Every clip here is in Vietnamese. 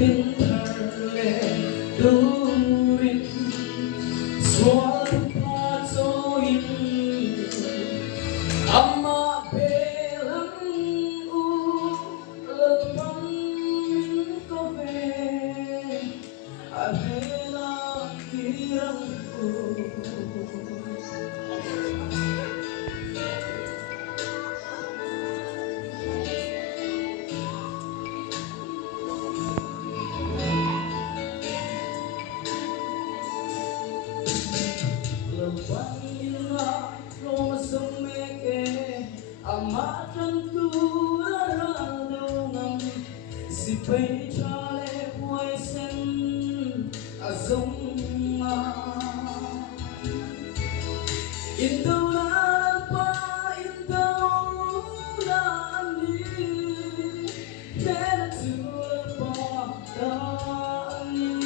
pintarle durin suatu patoin amma belang lepan kowe adela kirangku Lepanina lo semeke amatan turarandongan si pencale puesen azumma Indolan pa indolan ni Netul pa tani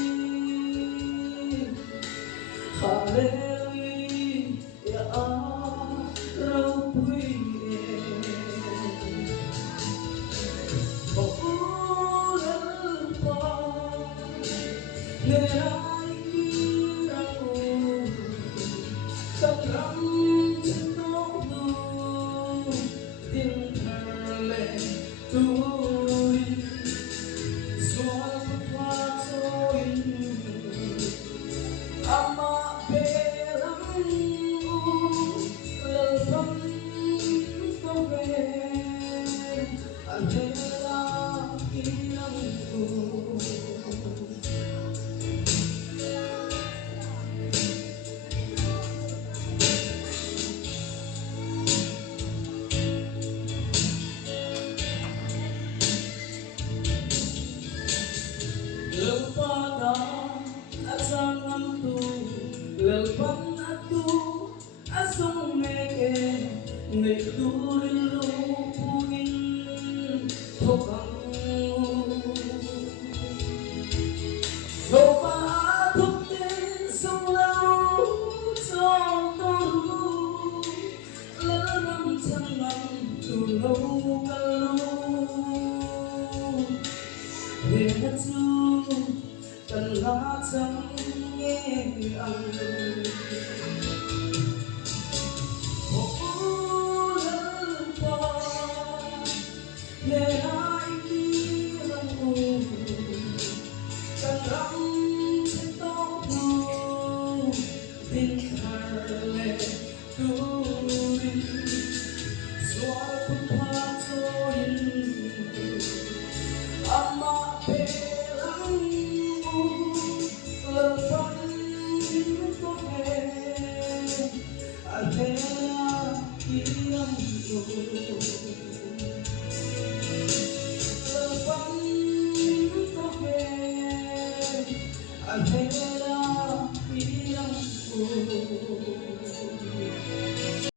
Lepan aku asung meke ngedurin lupuin tokangmu coba tutin selalu contohmu lenam jangan tulu kalu dengetu telah I